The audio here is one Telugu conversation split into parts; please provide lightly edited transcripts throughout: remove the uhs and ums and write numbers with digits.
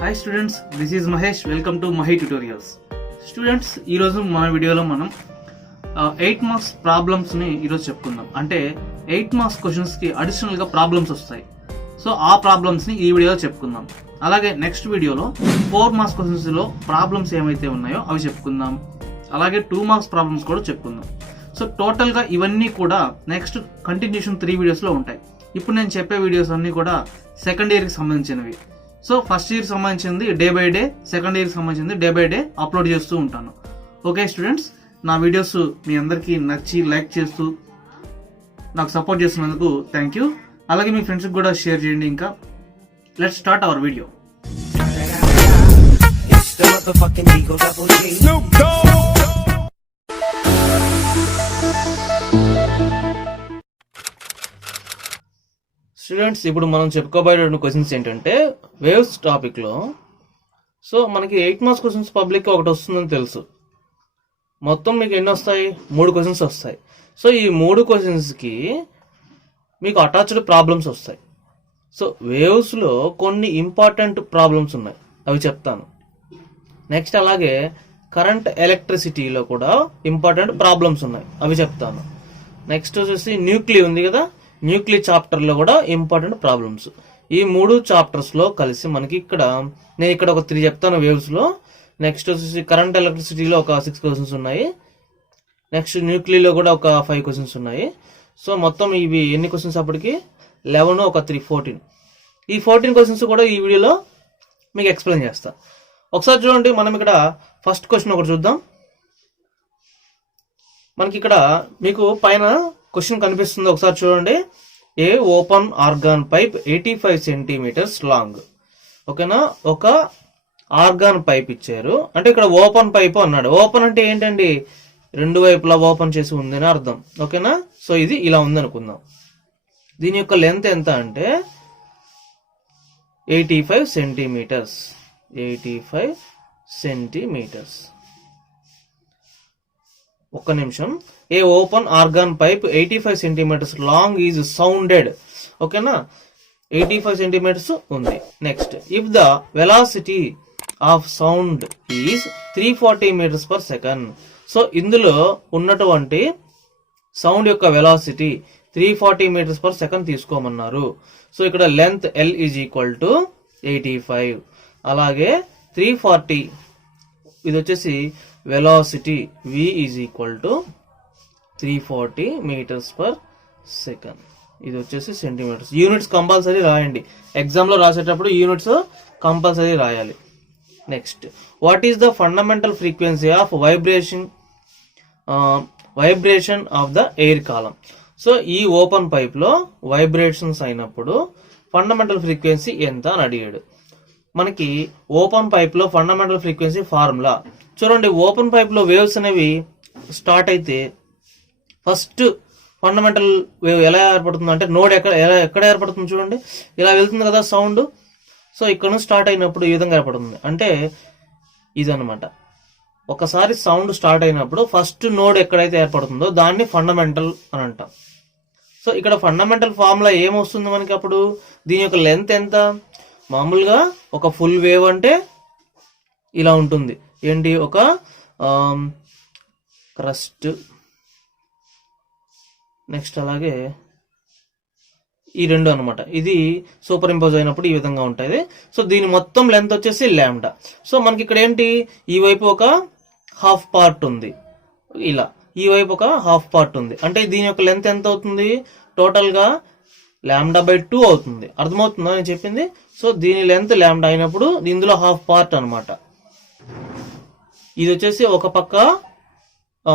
Hi students, this is Mahesh. Welcome to Mahi tutorials. Students, ఈరోజు మన వీడియోలో మనం 8 మార్క్స్ ప్రాబ్లమ్స్ని ఈరోజు చెప్పుకుందాం. అంటే 8 మార్క్స్ క్వశ్చన్స్కి అడిషనల్గా ప్రాబ్లమ్స్ వస్తాయి. సో ఆ ప్రాబ్లమ్స్ని ఈ వీడియోలో చెప్పుకుందాం. అలాగే నెక్స్ట్ వీడియోలో 4 మార్క్స్ క్వశ్చన్స్లో ప్రాబ్లమ్స్ ఏమైతే ఉన్నాయో అవి చెప్పుకుందాం. అలాగే 2 మార్క్స్ ప్రాబ్లమ్స్ కూడా చెప్పుకుందాం. సో టోటల్గా ఇవన్నీ కూడా నెక్స్ట్ కంటిన్యూషన్ 3 వీడియోస్లో ఉంటాయి. ఇప్పుడు నేను చెప్పే వీడియోస్ అన్నీ కూడా సెకండ్ ఇయర్కి సంబంధించినవి. సో ఫస్ట్ ఇయర్కి సంబంధించింది డే బై డే, సెకండ్ ఇయర్కి సంబంధించింది డే బై డే అప్లోడ్ చేస్తూ ఉంటాను. ఓకే స్టూడెంట్స్, నా వీడియోస్ మీ అందరికీ నచ్చి లైక్ చేస్తూ నాకు సపోర్ట్ చేస్తున్నందుకు థ్యాంక్ యూ. అలాగే మీ ఫ్రెండ్స్కి కూడా షేర్ చేయండి. ఇంకా let's start our video. Students, ఇప్పుడు మనం చెప్పుకోబోయే క్వశ్చన్స్ ఏంటంటే వేవ్స్ టాపిక్లో. సో మనకి 8 మార్క్స్ క్వశ్చన్స్ పబ్లిక్ ఒకటి వస్తుందని తెలుసు. మొత్తం మీకు ఎన్ని వస్తాయి? 3 క్వశ్చన్స్ వస్తాయి. సో ఈ 3 క్వశ్చన్స్కి మీకు అటాచ్డ్ ప్రాబ్లమ్స్ వస్తాయి. సో వేవ్స్లో కొన్ని ఇంపార్టెంట్ ప్రాబ్లమ్స్ ఉన్నాయి, అవి చెప్తాను. నెక్స్ట్ అలాగే కరెంట్ ఎలక్ట్రిసిటీలో కూడా ఇంపార్టెంట్ ప్రాబ్లమ్స్ ఉన్నాయి, అవి చెప్తాను. నెక్స్ట్ వచ్చేసి న్యూక్లియర్ ఉంది కదా, న్యూక్లియర్ చాప్టర్లో కూడా ఇంపార్టెంట్ ప్రాబ్లమ్స్. ఈ 3 చాప్టర్స్లో కలిసి మనకి నేను ఇక్కడ ఒక 3 చెప్తాను వేవ్స్లో. నెక్స్ట్ వచ్చేసి కరెంట్ ఎలక్ట్రిసిటీలో ఒక 6 క్వశ్చన్స్ ఉన్నాయి. నెక్స్ట్ న్యూక్లియర్లో కూడా ఒక 5 క్వశ్చన్స్ ఉన్నాయి. సో మొత్తం ఇవి ఎన్ని క్వశ్చన్స్ అప్పటికి? 11, ఒక 3, 14. ఈ 14 క్వశ్చన్స్ కూడా ఈ వీడియోలో మీకు ఎక్స్ప్లెయిన్ చేస్తా. ఒకసారి చూడండి, మనం ఇక్కడ ఫస్ట్ క్వశ్చన్ ఒకటి చూద్దాం. మనకి ఇక్కడ మీకు పైన క్వశ్చన్ కనిపిస్తుంది, ఒకసారి చూడండి. A open organ pipe 85 centimetres long. ఓకేనా, ఒక ఆర్గాన్ పైప్ ఇచ్చారు. అంటే ఇక్కడ ఓపెన్ పైప్ అన్నాడు. ఓపెన్ అంటే ఏంటండి? 2 వైపులా ఓపెన్ చేసి ఉందని అర్థం. ఓకేనా, సో ఇది ఇలా ఉంది అనుకుందాం. దీని యొక్క లెంత్ ఎంత అంటే 85 సెంటీమీటర్స్. 85 సెంటీమీటర్స్. ఒక్క నిమిషం. A open organ pipe 85 centimetres long is sounded. ఓకేనా, 85 సెంటీమీటర్స్ ఉంది. Next, if the velocity of sound is 340 metres per second. So ఇందులో ఉన్నటువంటి సౌండ్ యొక్క వెలాసిటీ 340 మీటర్స్ పర్ సెకండ్ తీసుకోమన్నారు. సో ఇక్కడ length L is equal to 85, అలాగే 340 ఇది వచ్చేసి velocity V is equal to 340 metres per second. ఇది వచ్చేసి సెంటీమీటర్స్. యూనిట్స్ కంపల్సరీ రాయండి, ఎగ్జామ్లో రాసేటప్పుడు యూనిట్స్ కంపల్సరీ రాయాలి. Next, what is the fundamental frequency of vibration of the air column. So ఈ ఓపెన్ పైప్లో వైబ్రేషన్స్ అయినప్పుడు ఫండమెంటల్ ఫ్రీక్వెన్సీ ఎంత అని అడిగాడు. మనకి ఓపెన్ పైప్లో ఫండమెంటల్ ఫ్రీక్వెన్సీ ఫార్ములా చూడండి. ఓపెన్ పైప్లో వేవ్స్ అనేవి స్టార్ట్ అయితే ఫస్ట్ ఫండమెంటల్ వేవ్ ఎలా ఏర్పడుతుంది అంటే నోడ్ ఎక్కడ ఏర్పడుతుంది చూడండి, ఇలా వెళ్తుంది కదా సౌండ్. సో ఇక్కడ నుంచి స్టార్ట్ అయినప్పుడు ఈ విధంగా ఏర్పడుతుంది. అంటే ఇదనమాట. ఒకసారి సౌండ్ స్టార్ట్ అయినప్పుడు ఫస్ట్ నోడ్ ఎక్కడైతే ఏర్పడుతుందో దాన్ని ఫండమెంటల్ అని అంటాం. సో ఇక్కడ ఫండమెంటల్ ఫార్ములా ఏమొస్తుంది మనకి అప్పుడు? దీని యొక్క లెంత్ ఎంత? మామూలుగా ఒక ఫుల్ వేవ్ అంటే ఇలా ఉంటుంది. ఏంటి? ఒక క్రస్ట్. నెక్స్ట్ అలాగే ఈ 2 అనమాట. ఇది సూపర్ ఇంపోజ్ అయినప్పుడు ఈ విధంగా ఉంటుంది. సో దీని మొత్తం లెంత్ వచ్చేసి లాంబ్డా. సో మనకి ఇక్కడ ఏంటి? ఈ వైపు ఒక హాఫ్ పార్ట్ ఉంది, ఇలా ఈ వైపు ఒక హాఫ్ పార్ట్ ఉంది. అంటే దీని యొక్క లెంత్ ఎంత అవుతుంది? టోటల్గా λ/2 అవుతుంది. అర్థమవుతుందా నేను చెప్పింది? సో దీని లెంత్ లాంబ్డా అయినప్పుడు ఇందులో హాఫ్ పార్ట్ అనమాట. ఇది వచ్చేసి ఒక పక్క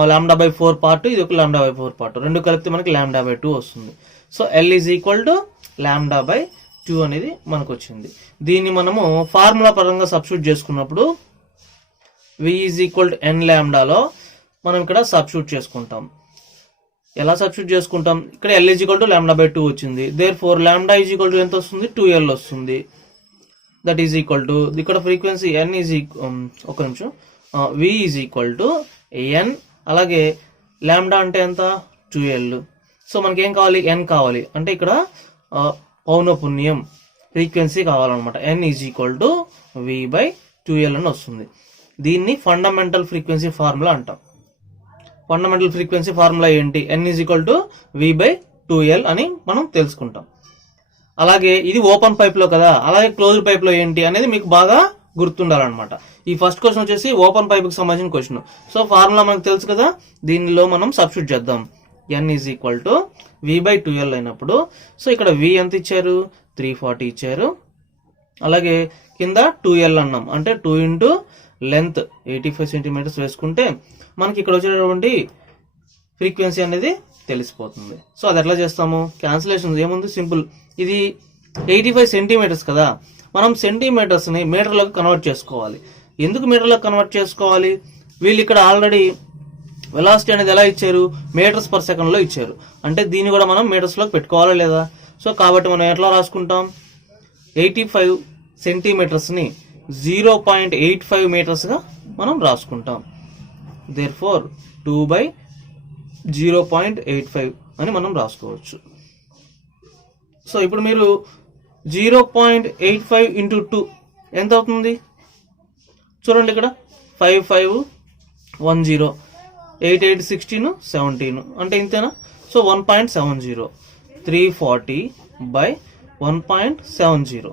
λ/4 పార్ట్, ఇది ఒక λ/4 పార్ట్. 2 కలిపితే మనకి λ/2 వస్తుంది. So L is equal to λ/2 అనేది మనకు వచ్చింది. దీన్ని మనము ఫార్ములా పరంగా సబ్స్టిట్యూట్ చేసుకున్నప్పుడు V is equal to N లాంబ్డాలో మనం ఇక్కడ సబ్స్టిట్యూట్ చేసుకుంటాం. ఎలా సబ్స్టిట్యూట్ చేసుకుంటాం? ఇక్కడ L ఈజ్ ఈక్వల్ టు λ/2 వచ్చింది. దేర్ఫోర్ λ ఈజ్ ఈక్వల్ టు ఎంత వస్తుంది? 2L వస్తుంది. దట్ ఈజ్ ఈక్వల్ టు ఇక్కడ ఫ్రీక్వెన్సీ N ఈజ్ ఒక నిమిషం, V is equal to N, అలాగే లాంబ్డా అంటే ఎంత? 2L. సో మనకి ఏం కావాలి? N కావాలి. అంటే ఇక్కడ పౌనపున్యం ఫ్రీక్వెన్సీ కావాలన్నమాట. n is equal to v/2l అని వస్తుంది. దీన్ని ఫండమెంటల్ ఫ్రీక్వెన్సీ ఫార్ములా అంటాం. ఫండమెంటల్ ఫ్రీక్వెన్సీ ఫార్ములా ఏంటి? n is equal to v/2l అని మనం తెలుసుకుంటాం. అలాగే ఇది ఓపెన్ పైప్ లో కదా, అలాగే క్లోజ్డ్ పైప్ లో ఏంటి అనేది మీకు బాగా గుర్తుండాలన్నమాట. ఈ ఫస్ట్ క్వశ్చన్ వచ్చేసి ఓపెన్ పైప్ కి సంబంధించిన క్వశ్చన్. సో ఫార్ములా మనకు తెలుసు కదా, దీనిలో మనం సబ్స్టిట్యూట్ చేద్దాం. n is equal to v/2l అయినప్పుడు, సో ఇక్కడ v ఎంత ఇచ్చారు? 340 ఇచ్చారు. అలాగే కింద 2l అన్నాం, అంటే 2 ఇంటూ లెంత్ 85 సెంటీమీటర్స్ వేసుకుంటే మనకి ఇక్కడ వచ్చేటటువంటి ఫ్రీక్వెన్సీ అనేది తెలిసిపోతుంది. సో అది ఎట్లా చేస్తాము? క్యాన్సిలేషన్ ఏముంది, సింపుల్. ఇది 85 సెంటీమీటర్స్ కదా, మనం సెంటీమీటర్స్ ని మీటర్లకు కన్వర్ట్ చేసుకోవాలి. ఎందుకు మీటర్లకు కన్వర్ట్ చేసుకోవాలి? వీళ్ళు ఇక్కడ ఆల్రెడీ వెలాసిటీ అనేది ఎలా ఇచ్చారు? మీటర్స్ పర్ సెకండ్ లో ఇచ్చారు. అంటే దీన్ని కూడా మనం మీటర్స్ లోకి పెట్టుకోవాలా లేదా? సో కాబట్టి మనం ఎట్లా రాసుకుంటాం? 85 సెంటీమీటర్స్ ని 0.85 మీటర్స్ గా మనం రాసుకుంటాం. దేర్ఫోర్ 2/0.85 అని మనం రాసుకోవచ్చు. సో ఇప్పుడు మీరు 0.85 ఇంటూ 2 ఎంత అవుతుంది చూడండి. ఇక్కడ 5510, 8 8 16 17 అంటే ఇంతేనా? సో 1.70, 340/1.70.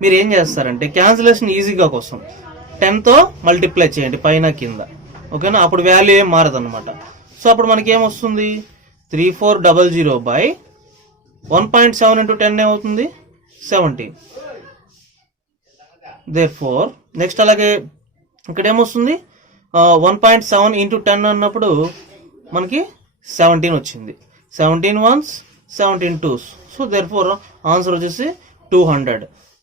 మీరు ఏం చేస్తారంటే క్యాన్సిలేషన్ ఈజీగా కోసం 10 తో మల్టిప్లై చేయండి పైన కింద, ఓకేనా? అప్పుడు వాల్యూ ఏం మారదు అనమాట. సో అప్పుడు మనకి ఏమొస్తుంది? 3400/1.7 ఇంటూ 10 ఏమవుతుంది? 70. దేర్ఫోర్ నెక్స్ట్ అలాగే ఇక్కడ ఏమొస్తుంది? 1.7 ఇంటూ 10 అన్నప్పుడు మనకి 17 వచ్చింది. 17 1s, 17 2s. So therefore answer వచ్చేసి 200.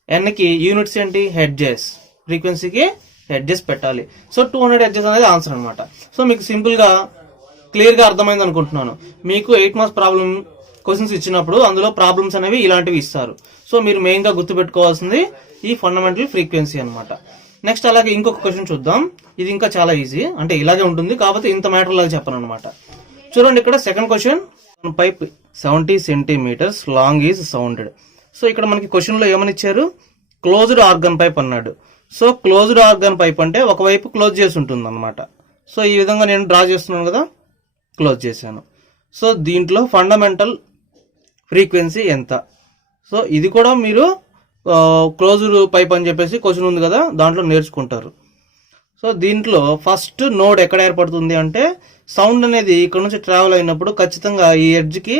n కి యూనిట్స్ ఏంటి? హెడ్జెస్. ఫ్రీక్వెన్సీకి హెడ్జెస్ పెట్టాలి. సో 200 హెడ్జెస్ అనేది ఆన్సర్ అనమాట. సో మీకు సింపుల్ గా క్లియర్ గా అర్థమైంది అనుకుంటున్నాను. మీకు 8 మార్క్స్ ప్రాబ్లం క్వశ్చన్స్ ఇచ్చినప్పుడు అందులో ప్రాబ్లమ్స్ అనేవి ఇలాంటివి ఇస్తారు. సో మీరు మెయిన్ గా గుర్తుపెట్టుకోవాల్సింది ఈ ఫండమెంటల్ ఫ్రీక్వెన్సీ అనమాట. నెక్స్ట్ అలాగే ఇంకొక క్వశ్చన్ చూద్దాం. ఇది ఇంకా చాలా ఈజీ, అంటే ఇలాగే ఉంటుంది కాకపోతే ఇంత మ్యాటర్ లాగా చెప్పను అనమాట. చూడండి ఇక్కడ second question. Pipe 70 centimetres long is sounded. So ఇక్కడ మనకి క్వశ్చన్ లో ఏమని ఇచ్చారు? క్లోజ్డ్ ఆర్గన్ పైప్ అన్నాడు. సో క్లోజ్డ్ ఆర్గన్ పైప్ అంటే ఒకవైపు క్లోజ్ చేసి ఉంటుంది అనమాట. సో ఈ విధంగా నేను డ్రా చేస్తున్నాను కదా, క్లోజ్ చేశాను. సో దీంట్లో ఫండమెంటల్ ఫ్రీక్వెన్సీ ఎంత? సో ఇది కూడా మీరు క్లోజ్డ్ పైప్ అని చెప్పేసి క్వశ్చన్ ఉంది కదా, దాంట్లో నేర్చుకుంటారు. సో దీంట్లో ఫస్ట్ నోడ్ ఎక్కడ ఏర్పడుతుంది అంటే, సౌండ్ అనేది ఇక్కడ నుంచి ట్రావెల్ అయినప్పుడు ఖచ్చితంగా ఈ ఎడ్జ్కి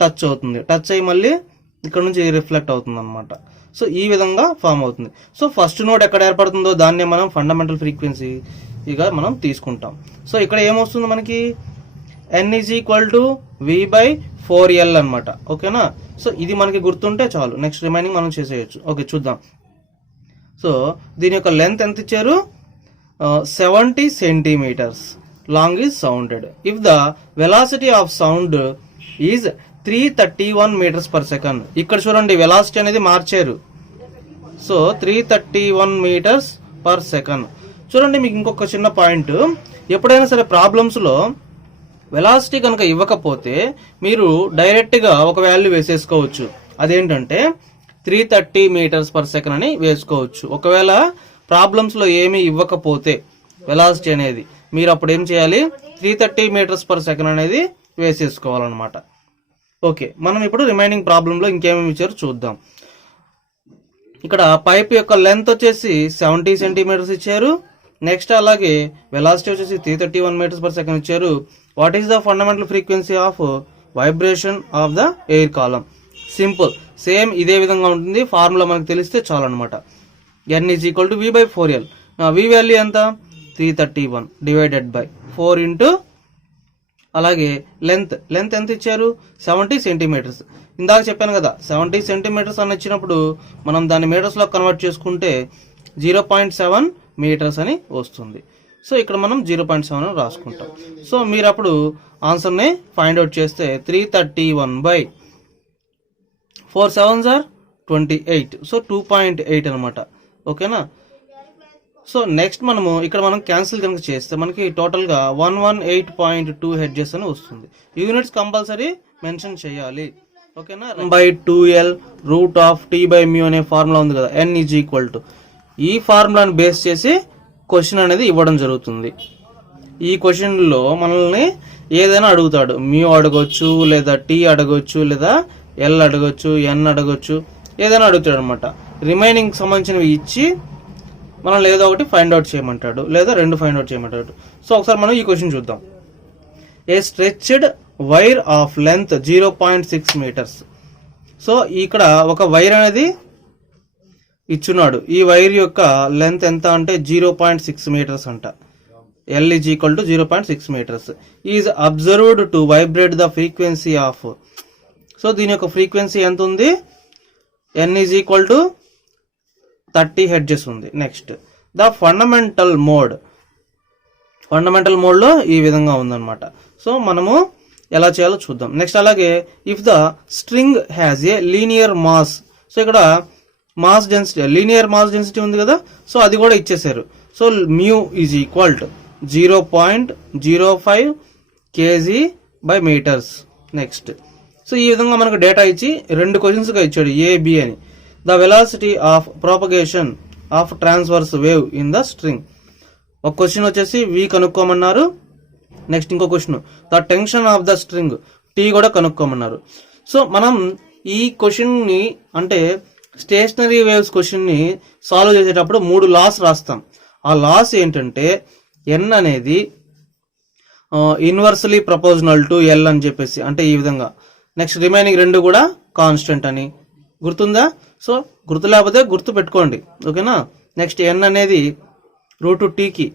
టచ్ అవుతుంది. టచ్ అయ్యి మళ్ళీ ఇక్కడ నుంచి రిఫ్లెక్ట్ అవుతుంది అనమాట. సో ఈ విధంగా ఫామ్ అవుతుంది. సో ఫస్ట్ నోడ్ ఎక్కడ ఏర్పడుతుందో దాన్నే మనం ఫండమెంటల్ ఫ్రీక్వెన్సీ ఇక మనం తీసుకుంటాం. సో ఇక్కడ ఏమొస్తుంది మనకి? n is equal to v/4l అనమాట, ఓకేనా? సో ఇది మనకి గుర్తుంటే చాలు, నెక్స్ట్ రిమైనింగ్ మనం చేసేయచ్చు. ఓకే చూద్దాం. సో దీని యొక్క లెంత్ ఎంత ఇచ్చారు? 70 centimetres long is sounded if the velocity of sound is 331 metres per second. ఇక్కడ చూడండి వెలాసిటీ అనేది మార్చారు. So 331 metres per second. చూడండి మీకు ఇంకొక చిన్న పాయింట్, ఎప్పుడైనా సరే ప్రాబ్లమ్స్ లో వెలాసిటీ కనుక ఇవ్వకపోతే మీరు డైరెక్ట్ గా ఒక వాల్యూ వేసేసుకోవచ్చు. అదేంటంటే 330 మీటర్స్ పర్ సెకండ్ అని వేసుకోవచ్చు. ఒకవేళ ప్రాబ్లమ్స్ లో ఏమీ ఇవ్వకపోతే వెలాసిటీ అనేది మీరు అప్పుడు ఏం చేయాలి? 330 మీటర్స్ పర్ సెకండ్ అనేది వేసేసుకోవాలన్నమాట. ఓకే, మనం ఇప్పుడు రిమైనింగ్ ప్రాబ్లం లో ఇంకేమేమి ఇచ్చారో చూద్దాం. ఇక్కడ పైప్ యొక్క లెంత్ వచ్చేసి 70 సెంటీమీటర్స్ ఇచ్చారు. నెక్స్ట్ అలాగే వెలాసిటీ వచ్చేసి 331 మీటర్స్ పర్ సెకండ్ ఇచ్చారు. What is the fundamental frequency of vibration of the air column? Simple, same ఇదే విధంగా ఉంటుంది. ఫార్ములా మనకు తెలిస్తే చాలు అనమాట. n is equal to v/4l. v value ఎంత? 331 డివైడెడ్ బై 4 ఇంటూ అలాగే లెంత్ ఎంత ఇచ్చారు? 70 సెంటీమీటర్స్. ఇందాక చెప్పాను కదా 70 సెంటీమీటర్స్ అని ఇచ్చినప్పుడు మనం దాన్ని మీటర్స్ లో కన్వర్ట్ చేసుకుంటే 0.7 మీటర్స్ అని వస్తుంది. సో ఇక్కడ మనం 0.7 అని రాసుకుంటాం. సో మీరు అప్పుడు ఆన్సర్ ని ఫైండ్ అవుట్ చేస్తే 331/4 7s are 28. సో 2.8 అనమాట, ఓకేనా? సో నెక్స్ట్ మనం క్యాన్సిల్ కనుక చేస్తే మనకి టోటల్ గా 118.2 హెడ్జెస్ అని వస్తుంది. యూనిట్స్ కంపల్సరీ మెన్షన్ చేయాలి, ఓకేనా? 1/2l root of T by mu అనే ఫార్ములా ఉంది కదా, n ఈజ్ ఈక్వల్ టు, ఈ ఫార్ములాని బేస్ చేసి క్వశ్చన్ అనేది ఇవ్వడం జరుగుతుంది. ఈ క్వశ్చన్లో మనల్ని ఏదైనా అడుగుతాడు, మ్యూ అడగొచ్చు, లేదా టీ అడగొచ్చు, లేదా ఎల్ అడగొచ్చు, ఎన్ అడగొచ్చు, ఏదైనా అడుగుతాడు అనమాట. రిమైనింగ్ సంబంధించినవి ఇచ్చి మనల్ని ఏదో ఒకటి ఫైండ్ అవుట్ చేయమంటాడు, లేదా రెండు ఫైండ్ అవుట్ చేయమంటాడు. సో ఒకసారి మనం ఈ క్వశ్చన్ చూద్దాం. A stretched wire of length 0.6 metres. So ఇక్కడ ఒక వైర్ అనేది ఇచ్చున్నాడు. ఈ వైర్ యొక్క లెంత్ ఎంత అంటే 0.6 మీటర్స్ అంట. L is equal to 0.6 meters. Is observed to vibrate the frequency of. So దీని యొక్క ఫ్రీక్వెన్సీ ఎంత ఉంది? N is equal to 30 hertz ఉంది. Next the fundamental mode. Fundamental మోడ్లో ఈ విధంగా ఉందన్నమాట. సో మనము ఎలా చేయాలో చూద్దాం. నెక్స్ట్ అలాగే if the string has a linear mass. So ఇక్కడ mass density, linear mass density ఉంది కదా, సో అది కూడా ఇచ్చేసారు. So mu is equal to 0.05 kg/meters. Next so ఈ విధంగా మనకు డేటా ఇచ్చి రెండు క్వశ్చన్స్గా ఇచ్చాడు, ఏబి అని. The velocity of propagation of transverse wave in the string. ఒక క్వశ్చన్ వచ్చేసి వి కనుక్కోమన్నారు. నెక్స్ట్ ఇంకో question the tension of the string, T కూడా కనుక్కోమన్నారు. సో మనం ఈ క్వశ్చన్ని అంటే స్టేషనరీ వేవ్స్ క్వశ్చన్ని సాల్వ్ చేసేటప్పుడు 3 లాస్ రాస్తాం. ఆ లాస్ ఏంటంటే n అనేది ఇన్వర్స్లీ ప్రపోజనల్ టు L అని చెప్పేసి, అంటే ఈ విధంగా. నెక్స్ట్ రిమైనింగ్ రెండు కూడా కాన్స్టెంట్ అని గుర్తుందా? సో గుర్తు లేకపోతే గుర్తు పెట్టుకోండి, ఓకేనా. నెక్స్ట్ n అనేది రూట్ టీకి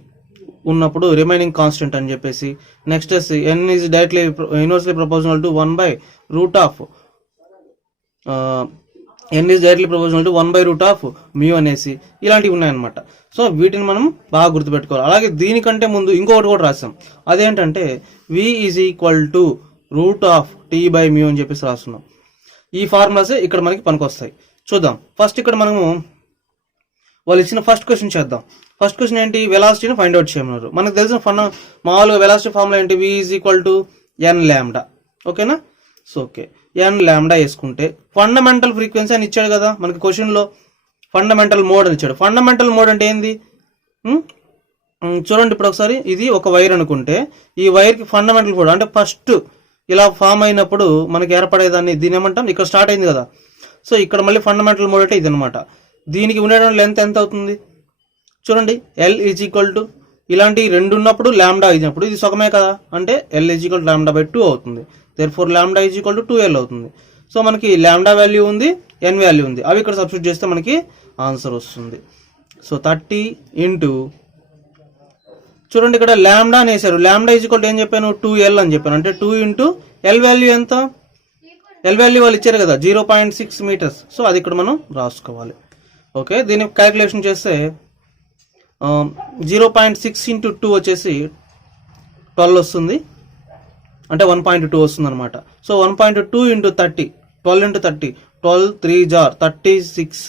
ఉన్నప్పుడు రిమైనింగ్ కాన్స్టెంట్ అని చెప్పేసి. Next n is directly inversely proposal to 1/√of mu అనేసి ఇలాంటివి ఉన్నాయన్నమాట. సో వీటిని మనం బాగా గుర్తుపెట్టుకోవాలి. అలాగే దీనికంటే ముందు ఇంకొకటి కూడా రాసాం, అదేంటంటే v is equal to √T/μ అని చెప్పేసి రాస్తున్నాం. ఈ ఫార్ములాస్ ఇక్కడ మనకి పనికొస్తాయి. చూద్దాం. ఫస్ట్ ఇక్కడ మనము వాళ్ళు ఇచ్చిన ఫస్ట్ క్వశ్చన్ చేద్దాం. ఫస్ట్ క్వశ్చన్ ఏంటి? వెలాసిటీని ఫైండ్ అవుట్ చేయమన్నారు. మనకు తెలిసిన మామూలుగా వెలాసిటీ ఫార్ములా ఏంటి? v is equal to n λ, ఓకేనా. సో ఓకే, n λ వేసుకుంటే ఫండమెంటల్ ఫ్రీక్వెన్సీ అని ఇచ్చాడు కదా మనకి క్వశ్చన్లో. ఫండమెంటల్ మోడ్ అని ఇచ్చాడు. ఫండమెంటల్ మోడ్ అంటే ఏంది? చూడండి ఇప్పుడు ఒకసారి. ఇది ఒక వైర్ అనుకుంటే ఈ వైర్కి ఫండమెంటల్ మోడ్ అంటే ఫస్ట్ ఇలా ఫామ్ అయినప్పుడు మనకి ఏర్పడేదాన్ని దీని ఏమంటాం? ఇక్కడ స్టార్ట్ అయింది కదా, సో ఇక్కడ మళ్ళీ ఫండమెంటల్ మోడ్ అంటే ఇది అనమాట. దీనికి ఉండేటువంటి లెంత్ ఎంత అవుతుంది చూడండి. L ఈజ్ ఈక్వల్ టు ఇలాంటి రెండు ఉన్నప్పుడు లాంబ్డా అయినప్పుడు ఇది సగమే కదా, అంటే L ఈజ్ ఈక్వల్ టు λ/2 అవుతుంది. Therefore λ is equal to 2L అవుతుంది. సో మనకి లాంబ్డా వాల్యూ ఉంది, n వాల్యూ ఉంది, అవి ఇక్కడ సబ్స్టిట్యూట్ చేస్తే మనకి ఆన్సర్ వస్తుంది. సో 30 ఇంటూ చూడండి ఇక్కడ లాంబ్డా అని వేసారు. లాంబ్డా ఈజ్ ఈక్వల్ టు ఏం చెప్పాను? 2L అని చెప్పాను. అంటే 2 ఇంటూ L వాల్యూ ఎంత? L వాల్యూ వాళ్ళు ఇచ్చారు కదా 0.6 మీటర్స్. సో అది ఇక్కడ మనం రాసుకోవాలి. ఓకే, దీన్ని క్యాలిక్యులేషన్ చేస్తే 0.6 ఇంటూ 2 వచ్చేసి 12 వస్తుంది, అంటే 1.2 వస్తుంది అనమాట. సో 1.2 ఇంటూ 30, 12 ఇంటూ 30, 12 3 జార్ 36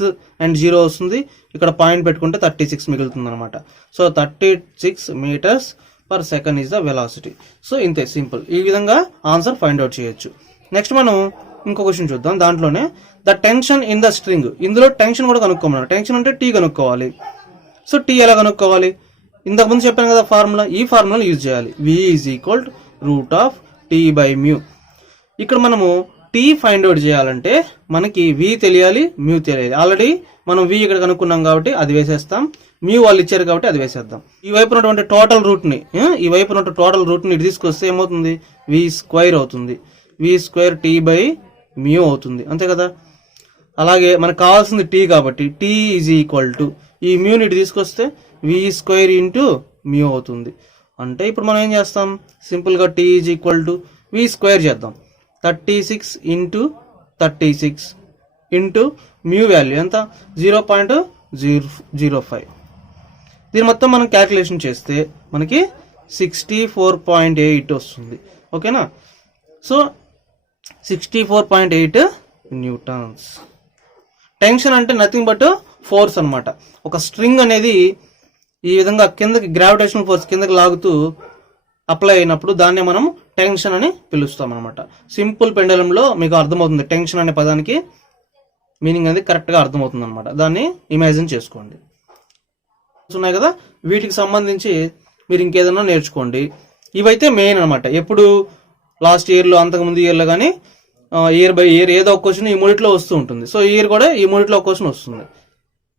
అండ్ 0 వస్తుంది. ఇక్కడ పాయింట్ పెట్టుకుంటే 36 మిగులుతుంది అనమాట. So 36 metres per second is the velocity. So ఇంతే, సింపుల్. ఈ విధంగా ఆన్సర్ ఫైండ్ అవుట్ చేయొచ్చు. నెక్స్ట్ మనం ఇంకో క్వశ్చన్ చూద్దాం. దాంట్లోనే the tension in the string. ఇందులో టెన్షన్ కూడా కనుక్కోమన్నారు. టెన్షన్ అంటే టీ కనుక్కోవాలి. సో టీ ఎలా కనుక్కోవాలి? ఇంతకుముందు చెప్పాను కదా ఫార్ములా, ఈ ఫార్ములాను యూజ్ చేయాలి. v is equal to √T/μ. ఇక్కడ మనము టీ ఫైండ్ అవుట్ చేయాలంటే మనకి v తెలియాలి, మ్యూ తెలియాలి. ఆల్రెడీ మనం v ఇక్కడ కనుక్కున్నాం కాబట్టి అది వేసేస్తాం, మ్యూ వాళ్ళు ఇచ్చారు కాబట్టి అది వేసేద్దాం. ఈ వైపు ఉన్నటువంటి టోటల్ రూట్ని ఇటు తీసుకొస్తే ఏమవుతుంది? v² అవుతుంది. v² T/μ అవుతుంది, అంతే కదా. అలాగే మనకు కావాల్సింది టీ కాబట్టి t ఈజ్ ఈక్వల్ టు ఈ మ్యూని ఇటు తీసుకొస్తే v² ఇంటూ మ్యూ అవుతుంది. అంటే ఇప్పుడు మనం ఏం చేస్తాం? సింపుల్గా t is equal to v² చేద్దాం. 36 ఇంటూ 36 ఇంటూ మ్యూ వాల్యూ ఎంత? 0.005. దీని మొత్తం మనం క్యాల్కులేషన్ చేస్తే మనకి 64.8 వస్తుంది, ఓకేనా. So 64.8 newtons. టెన్షన్ అంటే నథింగ్ బట్ ఫోర్స్ అనమాట. ఒక స్ట్రింగ్ అనేది ఈ విధంగా కిందకి గ్రావిటేషనల్ ఫోర్స్ కిందకి లాగుతూ అప్లై అయినప్పుడు దాన్ని మనం టెన్షన్ అని పిలుస్తాం అనమాట. సింపుల్ పెండలంలో మీకు అర్థమవుతుంది టెన్షన్ అనే పదానికి మీనింగ్ అనేది కరెక్ట్గా అర్థమవుతుంది అనమాట. దాన్ని ఇమాజిన్ చేసుకోండి. ఉన్నాయి కదా, వీటికి సంబంధించి మీరు ఇంకేదైనా నేర్చుకోండి. ఇవైతే మెయిన్ అనమాట. ఎప్పుడు లాస్ట్ ఇయర్లో, అంతకుముందు ఇయర్లో కానీ ఇయర్ బై ఇయర్ ఏదో ఒక క్వశ్చన్ ఈ మూడిట్లో వస్తూ ఉంటుంది. సో ఈ ఇయర్ కూడా ఈ మూడిట్లో ఒక క్వశ్చన్ వస్తుంది.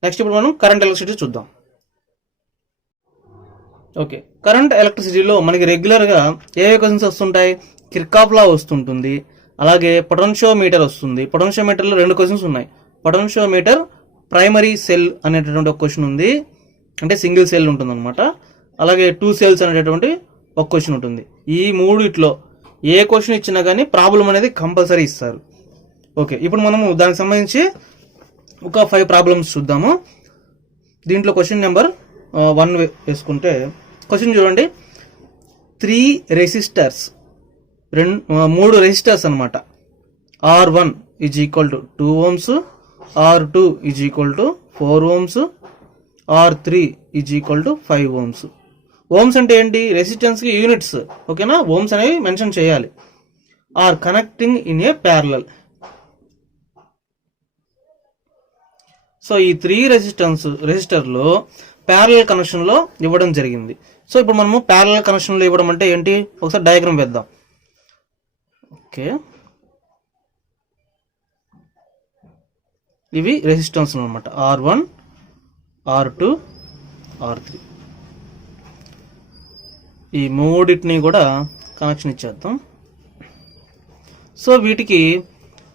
నెక్స్ట్ ఇప్పుడు మనం కరెంట్ ఎలక్ట్రిసిటీ చూద్దాం. ఓకే, కరెంట్ ఎలక్ట్రిసిటీలో మనకి రెగ్యులర్గా ఏ క్వశ్చన్స్ వస్తుంటాయి? కిర్చాఫ్ లా వస్తుంటుంది, అలాగే పొటెన్షియోమీటర్ వస్తుంది. పొటెన్షియోమీటర్లో 2 క్వశ్చన్స్ ఉన్నాయి. పొటెన్షియోమీటర్ ప్రైమరీ సెల్ అనేటటువంటి ఒక క్వశ్చన్ ఉంది, అంటే సింగిల్ సెల్ ఉంటుంది అనమాట. అలాగే 2 cells అనేటటువంటి ఒక క్వశ్చన్ ఉంటుంది. ఈ మూడిట్లో ఏ క్వశ్చన్ ఇచ్చినా కానీ ప్రాబ్లం అనేది కంపల్సరీ ఇస్తారు. ఓకే, ఇప్పుడు మనము దానికి సంబంధించి ఒక 5 ప్రాబ్లమ్స్ చూద్దాము. దీంట్లో క్వశ్చన్ నెంబర్ 1 వేసుకుంటే క్వశ్చన్ చూడండి. 3 రెసిస్టర్స్, 3 రెసిస్టర్స్ అనమాట. R1 is equal to 2 ohms, R2 is equal to 4 ohms, R3 is equal to 5 ohms. Ohms అంటే ఏంటి? రెసిస్టెన్స్కి యూనిట్స్. ఓకేనా, ఓమ్స్ అనేవి మెన్షన్ చేయాలి. Are connecting in a parallel. So ఈ 3 రెసిస్టర్లో ప్యారలల్ కనెక్షన్లో ఇవ్వడం జరిగింది. సో ఇప్పుడు మనము ప్యారలల్ కనెక్షన్లో ఇవ్వడం అంటే ఏంటి? ఒకసారి డయాగ్రామ్ వేద్దాం. ఓకే, ఇవి రెసిస్టెన్స్ అనమాట. R1, R2, R3. ఈ మూడింటిని కూడా కనెక్షన్ ఇచ్చేద్దాం. సో వీటికి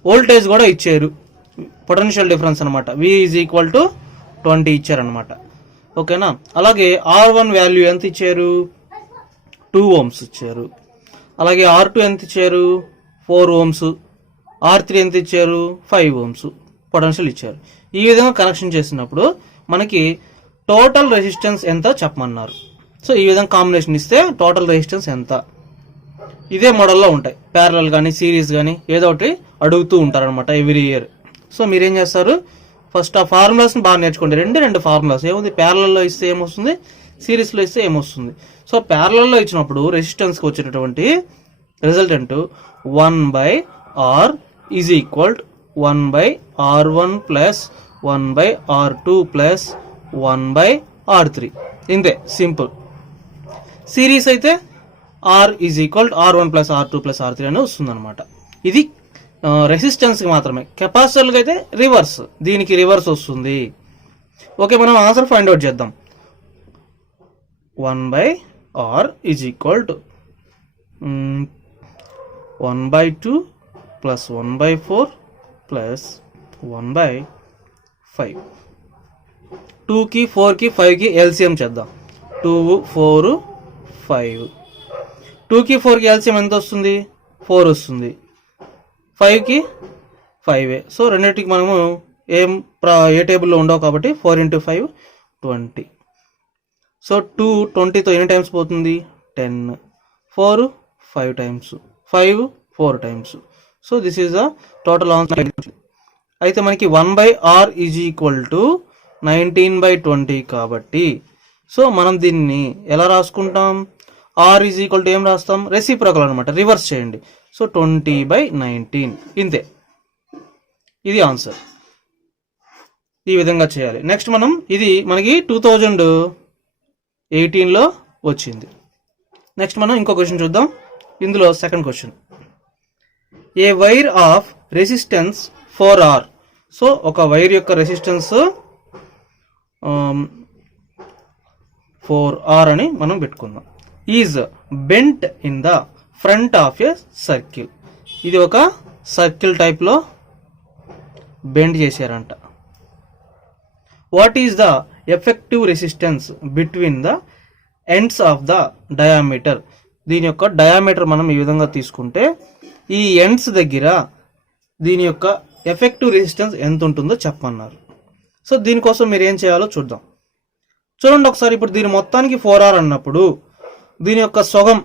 వోల్టేజ్ కూడా ఇచ్చారు, పొటెన్షియల్ డిఫరెన్స్ అనమాట. V ఈజ్ ఈక్వల్ టు 20 ఇచ్చారనమాట. ఓకేనా, అలాగే R1 వాల్యూ ఎంత ఇచ్చారు? 2 ohms ఇచ్చారు. అలాగే R2 ఎంత ఇచ్చారు? 4 ohms. R3 ఎంత ఇచ్చారు? 5 ohms పొటెన్షియల్ ఇచ్చారు. ఈ విధంగా కనెక్షన్ చేసినప్పుడు మనకి టోటల్ రెసిస్టెన్స్ ఎంత చెప్పమన్నారు. సో ఈ విధంగా కాంబినేషన్ ఇస్తే టోటల్ రెసిస్టెన్స్ ఎంత, ఇదే మోడల్లో ఉంటాయి. ప్యారలల్ కానీ సిరీస్ కానీ ఏదో ఒకటి అడుగుతూ ఉంటారు అనమాట ఎవ్రీ ఇయర్. సో మీరేం చేస్తారు? ఫస్ట్ ఆ ఫార్ములాస్ని బాగా నేర్చుకోండి. రెండు ఫార్ములాస్ ఏముంది? ప్యారలల్లో ఇస్తే ఏమొస్తుంది, సిరీస్లో ఇస్తే ఏమొస్తుంది. సో ప్యారలల్లో ఇచ్చినప్పుడు రెసిస్టెన్స్కి వచ్చేటటువంటి resultant 1/R is equal 1/R1 plus 1/R2 plus 1/R3. ఇంతే, సింపుల్. సిరీస్ అయితే R is equal R1 plus R2 plus R3 అని వస్తుంది అనమాట. ఇది రెసిస్టెన్స్కి మాత్రమే. కెపాసిటర్కి అయితే రివర్స్, దీనికి రివర్స్ వస్తుంది. ఓకే, మనం ఆన్సర్ ఫైండ్ అవుట్ చేద్దాం. 1/R is equal to 1/2 plus 1/4 plus 1/5. 2కి 4కి 5కి ఎల్సిఎం చేద్దాం. 2, 4, 5. 2కి 4కి ఎల్సిఎం ఎంత వస్తుంది? 4 వస్తుంది. 5కి 5. సో రెండింటికి మనము ఏ టేబుల్లో ఉండవు కాబట్టి 4 × 5 20. సో 2 20తో ఎన్ని టైమ్స్ పోతుంది? 10. 4 5 times, 5 4 times. So this is the total answer. అయితే మనకి 1/R ఈజ్ ఈక్వల్ టు 19/20 కాబట్టి సో మనం దీన్ని ఎలా రాసుకుంటాం? R ఈజ్ ఈక్వల్ టు ఏం రాస్తాం? రెసిప్రోకల్ అనమాట, రివర్స్ చేయండి. సో 20/19 ఇంతే, ఇది ఆన్సర్. ఈ విధంగా చేయాలి. నెక్స్ట్ మనం ఇది మనకి 2018లో వచ్చింది. నెక్స్ట్ మనం ఇంకో క్వశ్చన్ చూద్దాం. ఇందులో second question, A wire of resistance 4R. So ఒక వైర్ యొక్క రెసిస్టెన్స్ 4R అని మనం పెట్టుకుందాం. Is bent in the front of a circle. ఇది ఒక సర్కిల్ టైప్లో బెండ్ చేశారంట. What is the effective resistance between the ends of the diameter. దీని యొక్క డయామీటర్ మనం ఈ విధంగా తీసుకుంటే ఈ ఎండ్స్ దగ్గర దీని యొక్క ఎఫెక్టివ్ రెసిస్టెన్స్ ఎంత ఉంటుందో చెప్పమన్నారు. సో దీనికోసం మీరు ఏం చేయాలో చూద్దాం. చూడండి ఒకసారి. ఇప్పుడు దీని మొత్తానికి 4R అన్నప్పుడు దీని యొక్క సగం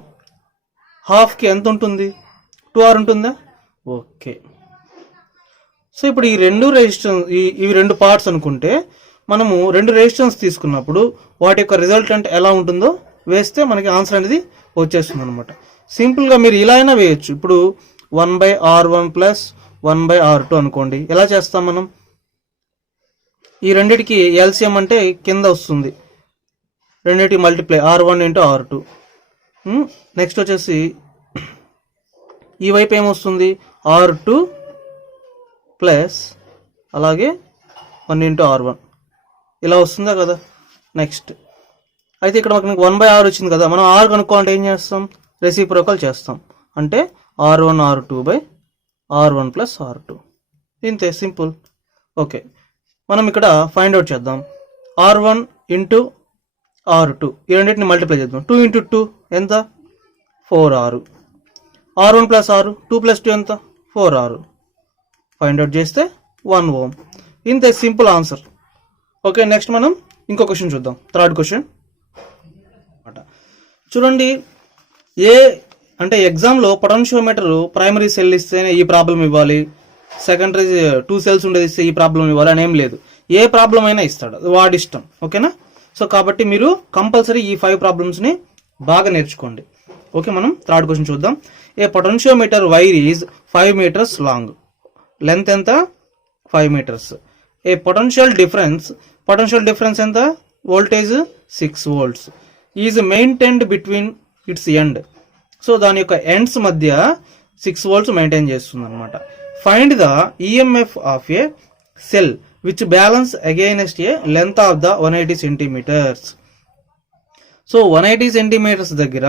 హాఫ్కి ఎంత ఉంటుంది? 2R ఉంటుందా? ఓకే. సో ఇప్పుడు ఈ రెండు రెసిస్టెన్స్, ఇవి రెండు పార్ట్స్ అనుకుంటే మనము రెండు రెసిస్టెన్స్ తీసుకున్నప్పుడు వాటి యొక్క రిజల్టెంట్ ఎలా ఉంటుందో వేస్తే మనకి ఆన్సర్ అనేది వచ్చేస్తుంది అనమాట. సింపుల్గా మీరు ఇలా అయినా వేయచ్చు. ఇప్పుడు 1/R1 ప్లస్ 1/R2 అనుకోండి. ఎలా చేస్తాం మనం? ఈ రెండిటికి ఎల్సిఎం అంటే కింద వస్తుంది, రెండింటికి multiply R1 into R2. Next వచ్చేసి ఈ వైపు ఏమొస్తుంది, R2 ప్లస్ అలాగే 1 ఇంటూ R1 ఇలా వస్తుందా కదా. నెక్స్ట్ అయితే ఇక్కడ మనకి 1/R వచ్చింది కదా, మనం R కనుక్కోవాలంటే ఏం చేస్తాం, రెసిప్రోకల్ చేస్తాం, అంటే R1 R2/R1 ప్లస్ R2. ఇంతే, సింపుల్. ఓకే, మనం ఇక్కడ ఫైండ్ అవుట్ చేద్దాం. R1 ఇంటూ R2 ఈ రెండింటిని మల్టిప్లై చేద్దాం. 2 ఇంటూ 2 ఎంత, 4R. R1 plus R, 2 plus 2 ఎంత, 4R. ఫైండ్ అవుట్ చేస్తే 1 Ω. ఇంతే, సింపుల్ ఆన్సర్. ఓకే, నెక్స్ట్ మనం ఇంకో క్వశ్చన్ చూద్దాం. థర్డ్ క్వశ్చన్ చూడండి. అంటే ఎగ్జామ్లో పొటెన్షియోమీటర్ ప్రైమరీ సెల్ ఇస్తేనే ఈ ప్రాబ్లం ఇవ్వాలి, సెకండరీ 2 సెల్స్ ఉండేది ఇస్తే ఈ ప్రాబ్లం ఇవ్వాలి అని ఏం లేదు. ఏ ప్రాబ్లం అయినా ఇస్తాడు, అది వాడి ఇష్టం. ఓకేనా. సో కాబట్టి మీరు కంపల్సరీ ఈ 5 ప్రాబ్లమ్స్ని బాగా నేర్చుకోండి. ఓకే, మనం థర్డ్ క్వశ్చన్ చూద్దాం. A potentiometer wire is 5 meters long, length ఎంత, 5 meters. ఏ పొటెన్షియల్ డిఫరెన్స్ ఎంత, voltage 6 volts is maintained between its end. So దాని యొక్క ఎండ్స్ మధ్య 6 volts మెయింటైన్ చేస్తుంది అనమాట. Find the EMF of a cell which balance against a length of the 180 centimeters. So 180 centimeters దగ్గర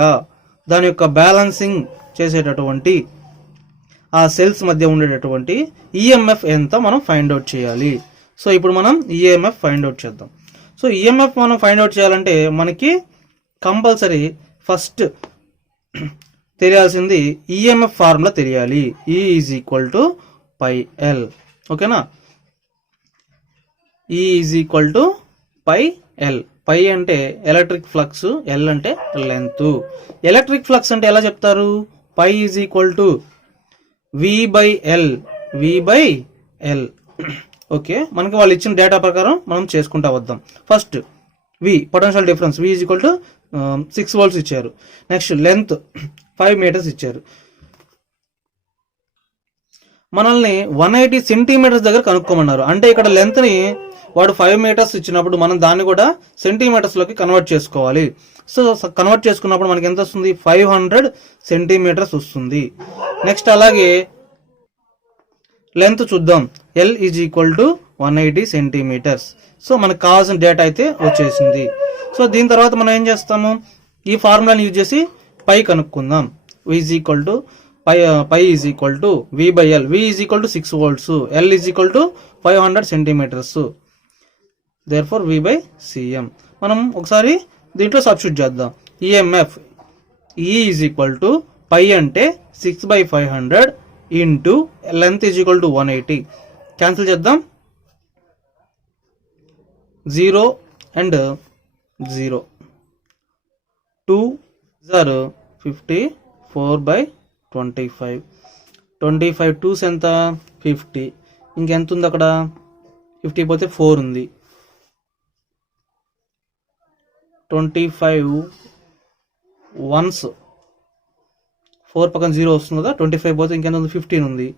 దాని యొక్క బ్యాలెన్సింగ్ చేసేటటువంటి ఆ సెల్స్ మధ్య ఉండేటటువంటి ఈఎంఎఫ్ ఎంత మనం ఫైండ్ అవుట్ చేయాలి. సో ఇప్పుడు మనం ఈఎంఎఫ్ ఫైండ్ అవుట్ చేద్దాం. సో ఈఎంఎఫ్ మనం ఫైండ్ అవుట్ చేయాలంటే మనకి కంపల్సరీ ఫస్ట్ తెలియాల్సింది ఈఎంఎఫ్ ఫార్ములా తెలియాలి. E is equal to πL. ఓకేనా. E is equal to πL. π అంటే ఎలక్ట్రిక్ ఫ్లక్స్, L అంటే లెంత్. ఎలక్ట్రిక్ ఫ్లక్స్ అంటే ఎలా చెప్తారు, π is equal to V/L. Okay, మనకి వాళ్ళు ఇచ్చిన డేటా ప్రకారం మనం చేసుకుంటా వద్దాం. First V potential difference, V is equal to 6 volts ఇచ్చారు. నెక్స్ట్ లెంత్ 5 meters ఇచ్చారు. మనల్ని 180 centimeters దగ్గర కనుక్కోమన్నారు. అంటే ఇక్కడ లెంత్ ని వాడు 5 meters ఇచ్చినప్పుడు మనం దాన్ని కూడా సెంటీమీటర్స్ లోకి కన్వర్ట్ చేసుకోవాలి. సో కన్వర్ట్ చేసుకున్నప్పుడు మనకి ఎంత వస్తుంది, 500 centimeters వస్తుంది. నెక్స్ట్ అలాగే లెంత్ చూద్దాం, L is equal to 180 centimeters. So మనకు కావాల్సిన డేటా అయితే వచ్చేసింది. సో దీని తర్వాత మనం ఏం చేస్తాము, ఈ ఫార్ములాని యూజ్ చేసి పై కనుక్కుందాం. V is equal to pi is equal to V/L. V is equal to 6 volts, L is equal to 500 centimeters. Therefore V/cm. మనం ఒకసారి దీంట్లో సబ్స్టిట్యూట్ చేద్దాం. EMF E is equal to pi అంటే 6/500 into length is equal to 180. Cancel చేద్దాం, 0 and 0. 2 are 54/25. 25 2s ఎంత, 50. ఇంకెంత ఉంది అక్కడ, 50 పోతే 4 ఉంది. 25 1s, 4 పక్కన 0 వస్తుంది కదా, 25 పోతే ఇంకెంత ఉంది, 15 ఉంది.